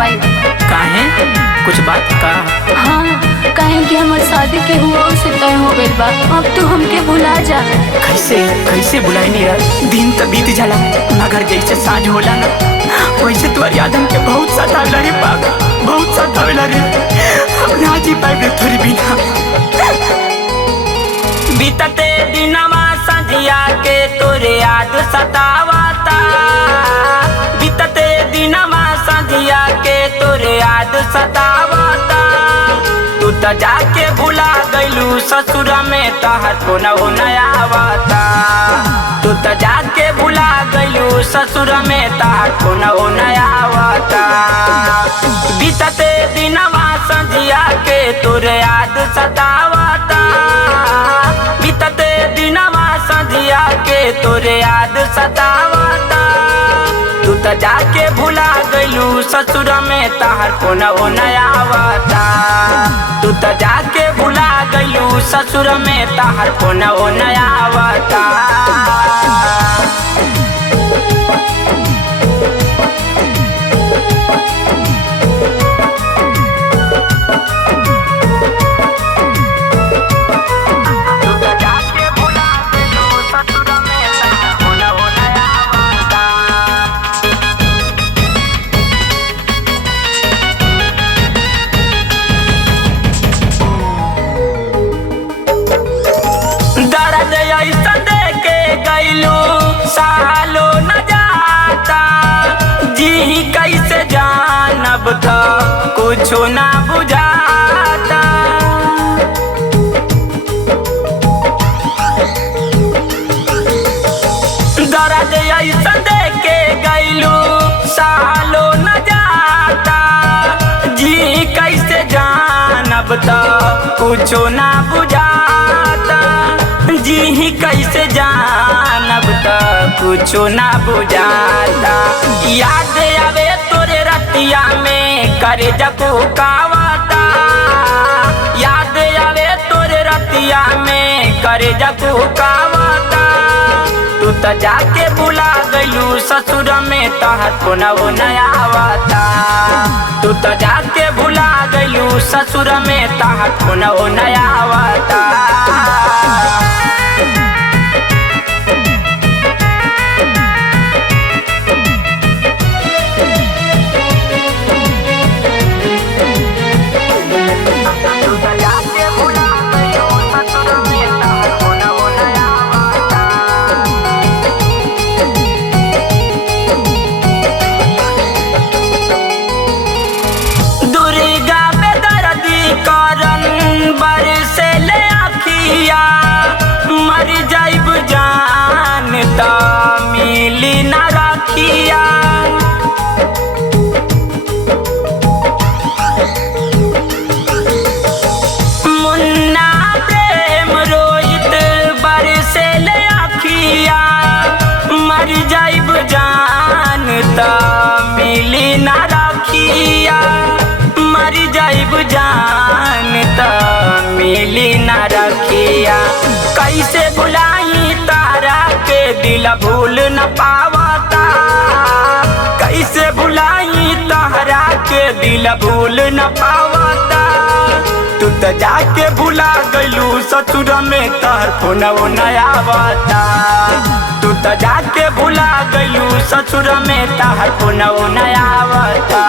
पाई। काहे कुछ बात का? हाँ, काहे कि हमार शादी के हुआ से तय हो गइल बा। अब तू हमके भुला जा। कैसे कैसे बुलाई नहीं रहा? दिन तो बीत जाला मगर जैसे साँझ होला ना वैसे तुम्हारी याद हमके बहुत सतावेला रे पागल, बहुत सतावेला रे। अब ना जी पाए थोड़ी बिना। बीतते दिनवा संधिया के तोरे याद सतावता, बीतते दिनवा संधिया के तोरे याद सतावता। तू तो जाके भुला गइलू ससुर में तहर फोनवो नया आवता। तू तो जाके भुला गइलू ससुर में तहर फोनवो नया आवता। बीतते दिनवा संधिया के तोरे याद सतावता, बीतते दिनवा संधिया के तोरे याद सतावता। तू तो जाके भुला गइलू ससुर में तहर फोनवो नया आवता। तू तो जाके भुला गइलू ससुर में तहर फोनवो नया आवता। दर्द ऐसा देके गइलू सालो न जाता, जी कैसे जानब था कुछो ना बुझाता। दर्द ऐसा देके गइलू सालो न जाता, जी कैसे जानब था कुछो ना बुझाता। जी कैसे जानब त कुछो ना बुझाता। याद आवे तोरे रतिया में करे जको कावता, याद आवे तोरे रतिया में करे जको कावता। तू तो जाके भुला गइलू ससुर में तहर फोनवो नया आवता। तू तो जाके भुला गइलू ससुर में तहर फोनवो नया आवता। मर जाइब जान त मिली ना रखिया, मुन्ना प्रेम रोहित बरसे ले अखिया। मर जाइब जान त मिली ना रखिया, मर जाइब जान त मिली ना रखिया। कैसे भुलाई तारा के दिल भूल न पावता, कैसे भुलाई तारा के दिल भूल न पावता। तू तो जाके भुला गइलू ससुर में तहर फोनवो नया आवता। तू तो जाके भुला गइलू ससुर में तहर फोनवो नया आवता।